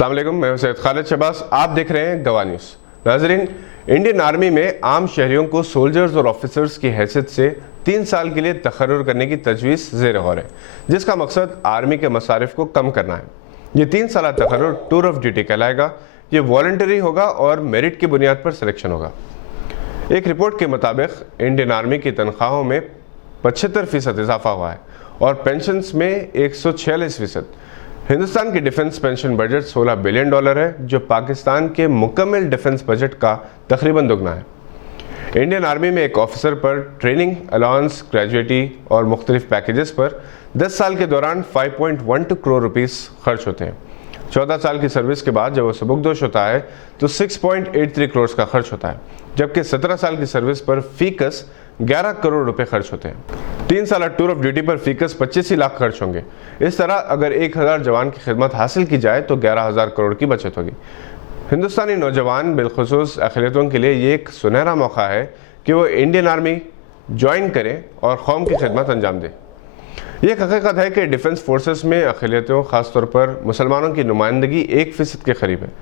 अस्सलाम वालेकुम, मैं सैयद खालिद शहबाज। आप देख रहे हैं गवाह न्यूज़। नाज़रीन, इंडियन आर्मी में आम शहरियों को सोल्जर्स और ऑफिसर्स की हैसियत से 3 साल के लिए तकर्रुर करने की तजवीज़ ज़ेर गौर है, जिसका मकसद आर्मी के मसारिफ को कम करना है। ये 3 साल तकर्रुर टूर ऑफ ड्यूटी कहलाएगा। ये वॉलंटरी होगा और मेरिट की बुनियाद पर सिलेक्शन होगा। एक रिपोर्ट के मुताबिक इंडियन आर्मी की तनख्वाहों में 75% इजाफा हुआ है और पेंशन्स में 146%। हिंदुस्तान की डिफेंस पेंशन बजट $16 बिलियन है, जो पाकिस्तान के मुकम्मल डिफेंस बजट का तकरीबन दुगना है। इंडियन आर्मी में एक ऑफिसर पर ट्रेनिंग अलाउंस, ग्रेजुएटी और मुख्तलिफ पैकेजेस पर 10 साल के दौरान 5.12 करोड़ रुपीस खर्च होते हैं। 14 साल की सर्विस के बाद जब वो सबकदोश होता है तो 6.83 करोड़ का खर्च होता है, जबकि 17 साल की सर्विस पर फीकस 11 करोड़ रुपए खर्च होते हैं। 3 साल टूर ऑफ ड्यूटी पर फीकस 25 लाख खर्च होंगे। इस तरह अगर 1000 जवान की खिदमत हासिल की जाए तो 11,000 करोड़ की बचत होगी। हिंदुस्तानी नौजवान बिलखुसूस अक़लियतों के लिए ये एक सुनहरा मौका है कि वो इंडियन आर्मी ज्वाइन करें और कौम की खिदमत अंजाम दें। ये एक हकीकत है कि डिफेंस फोर्सेस में अक़लियतों, ख़ासतौर पर मुसलमानों की नुमाइंदगी 1% के करीब है।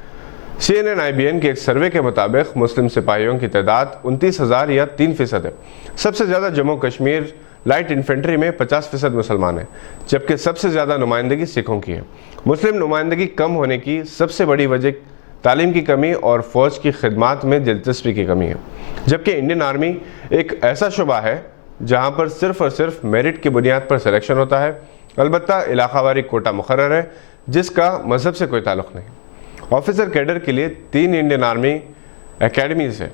CNN-IBN के एक सर्वे के मुताबिक मुस्लिम सिपाहियों की तादाद 29,000 या 3% है। सबसे ज़्यादा जम्मू कश्मीर लाइट इन्फेंट्री में 50% मुसलमान हैं, जबकि सबसे ज़्यादा नुमाइंदगी सिखों की है। मुस्लिम नुमाइंदगी कम होने की सबसे बड़ी वजह तालीम की कमी और फ़ौज की खिदमत में दिलचस्पी की कमी है, जबकि इंडियन आर्मी एक ऐसा शुबा है जहाँ पर सिर्फ़ और सिर्फ मेरिट की बुनियाद पर सिलेक्शन होता है। अलबत्ता इलाकावारी कोटा मुकर्रर है, जिसका मजहब से कोई ताल्लुक़ नहीं। ऑफिसर कैडर के लिए 3 इंडियन आर्मी एकेडमीज़ है,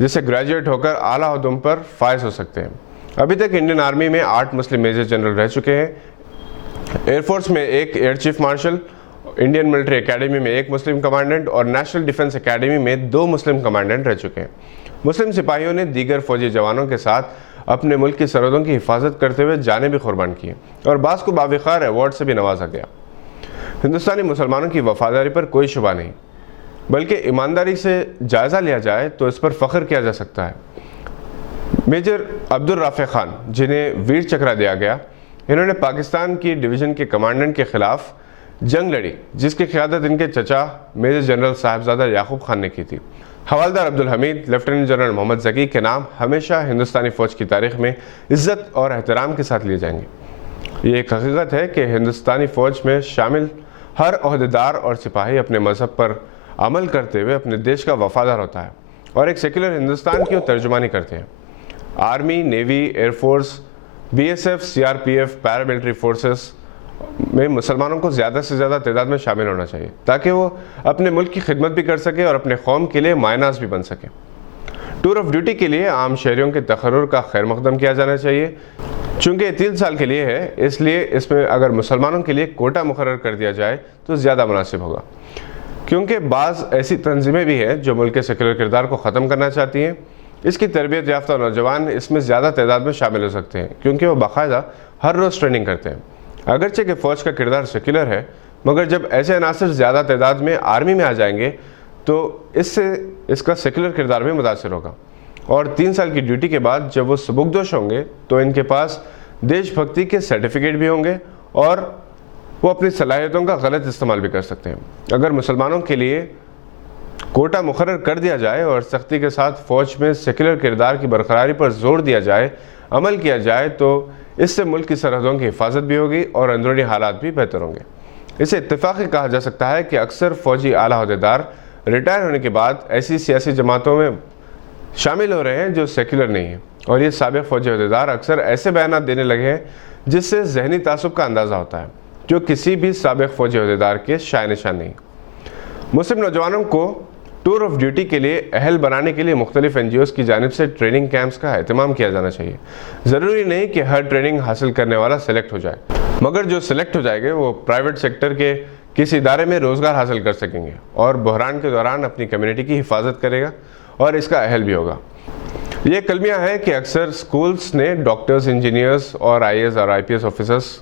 जिससे ग्रेजुएट होकर आला ओहदों पर फायज हो सकते हैं। अभी तक इंडियन आर्मी में 8 मुस्लिम मेजर जनरल रह चुके हैं। एयरफोर्स में एक air chief marshal, Indian military academy में एक मुस्लिम कमांडेंट और नेशनल डिफेंस एकेडमी में 2 मुस्लिम कमांडेंट रह चुके हैं। मुस्लिम सिपाहियों ने दीगर फौजी जवानों के साथ अपने मुल्क की सरहदों की हिफाजत करते हुए जानें भी कुर्बान की और बाज़ को बावक़ार अवार्ड से भी नवाजा गया। हिंदुस्तानी मुसलमानों की वफादारी पर कोई शुबा नहीं, बल्कि ईमानदारी से जायज़ा लिया जाए तो इस पर फ़ख्र किया जा सकता है। मेजर अब्दुल राफ़े खान, जिन्हें वीर चक्र दिया गया, इन्होंने पाकिस्तान की डिवीज़न के कमांडेंट के ख़िलाफ़ जंग लड़ी, जिसकी क़यादत इनके चचा मेजर जनरल साहिबजादा याकूब खान ने की थी। हवालदार अब्दुल हमीद, लेफ्टिनेंट जनरल मोहम्मद ज़की के नाम हमेशा हिंदुस्तानी फ़ौज की तारीख़ में इज़्ज़त और एहतराम के साथ लिए जाएंगे। ये एक हकीकत है कि हिंदुस्तानी फ़ौज में शामिल हर ओहदेदार और सिपाही अपने मज़हब पर अमल करते हुए अपने देश का वफादार होता है और एक सेक्युलर हिंदुस्तान की तर्जुमानी करते हैं। Army, navy, air force, BSF, CRPF, paramilitary forces में मुसलमानों को ज़्यादा से ज़्यादा तादाद में शामिल होना चाहिए, ताकि वो अपने मुल्क की खिदमत भी कर सके और अपने कौम के लिए मायनाज भी बन सके। टूर ऑफ ड्यूटी के लिए आम शहरियों के तकर्रुर का खैर मकदम किया जाना चाहिए। चूँकि 3 साल के लिए है, इसलिए इसमें अगर मुसलमानों के लिए कोटा मुकर्रर कर दिया जाए तो ज़्यादा मुनासिब होगा, क्योंकि बाज़ ऐसी तंजीमें भी हैं जो मुल्क के सेक्युलर किरदार को ख़त्म करना चाहती हैं। इसकी तरबियत याफ्ता नौजवान इसमें ज़्यादा तादाद में शामिल हो सकते हैं, क्योंकि वो बाकायदा हर रोज़ ट्रेनिंग करते हैं। अगरचे कि फ़ौज का किरदार सेक्युलर है, मगर जब ऐसे अनासर ज़्यादा तादाद में आर्मी में आ जाएंगे तो इससे इसका सेक्युलर किरदार भी मुतासर होगा। और 3 साल की ड्यूटी के बाद जब वो सबकदोश होंगे तो इनके पास देशभक्ति के सर्टिफिकेट भी होंगे और वो अपनी सलाहियतों का गलत इस्तेमाल भी कर सकते हैं। अगर मुसलमानों के लिए कोटा मुकर्रर कर दिया जाए और सख्ती के साथ फ़ौज में सेक्युलर किरदार की बरकरारी पर जोर दिया जाए, अमल किया जाए, तो इससे मुल्क की सरहदों की हिफाजत भी होगी और अंदरूनी हालात भी बेहतर होंगे। इसे इत्तेफाक़ी कहा जा सकता है कि अक्सर फ़ौजी आला अहदेदार रिटायर होने के बाद ऐसी सियासी जमातों में शामिल हो रहे हैं जो सेक्युलर नहीं है, और ये साबिक़ फ़ौजी अहदेदार अक्सर ऐसे बयान देने लगे हैं जिससे जहनी तासुब का अंदाज़ा होता है, जो किसी भी साबिक़ फ़ौजी अहदेदार के शाय निशान नहीं। मुस्लिम नौजवानों को टूर ऑफ ड्यूटी के लिए अहल बनाने के लिए मुख्तलिफ NGOs की जानिब से ट्रेनिंग कैंप्स का एहतमाम किया जाना चाहिए। ज़रूरी नहीं कि हर ट्रेनिंग हासिल करने वाला सेलेक्ट हो जाए, मगर जो सेलेक्ट हो जाएंगे वो प्राइवेट सेक्टर के किसी इदारे में रोज़गार हासिल कर सकेंगे और बहरान के दौरान अपनी कम्युनिटी की हिफाजत करेगा और इसका अहल भी होगा। ये कलमिया है कि अक्सर स्कूल्स ने डॉक्टर्स, इंजीनियर्स और IAS और IPS ऑफिसर्स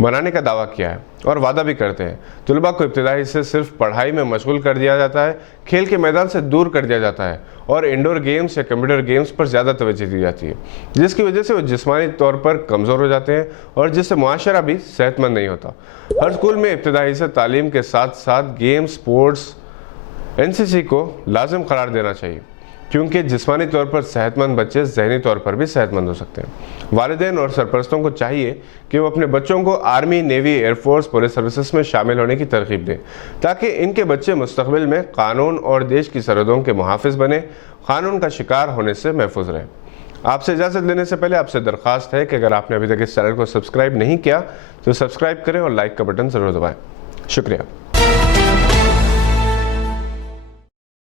बनाने का दावा किया है और वादा भी करते हैं। तलबा को इब्तिदाई से सिर्फ पढ़ाई में मशगूल कर दिया जाता है, खेल के मैदान से दूर कर दिया जाता है और इंडोर गेम्स या कंप्यूटर गेम्स पर ज़्यादा तवज्जो दी जाती है, जिसकी वजह से वो जिस्मानी तौर पर कमज़ोर हो जाते हैं और जिससे मुआशरा भी सेहतमंद नहीं होता। हर स्कूल में इब्तिदाई से तालीम के साथ साथ गेम्स, स्पोर्ट्स, NCC को लाजिम करार देना चाहिए, क्योंकि जिस्मानी तौर पर सेहतमंद बच्चे जहनी तौर पर भी सेहतमंद हो सकते हैं। वालिदैन और सरपरस्तों को चाहिए कि वो अपने बच्चों को army, navy, air force, police services में शामिल होने की तरगीब दें, ताकि इनके बच्चे मुस्तकबिल में कानून और देश की सरहदों के मुहाफिज बने, कानून का शिकार होने से महफूज रहें। आपसे इजाज़त लेने से पहले आपसे दरख्वास्त है कि अगर आपने अभी तक इस चैनल को सब्सक्राइब नहीं किया तो सब्सक्राइब करें और लाइक का बटन ज़रूर दबाएँ। शुक्रिया।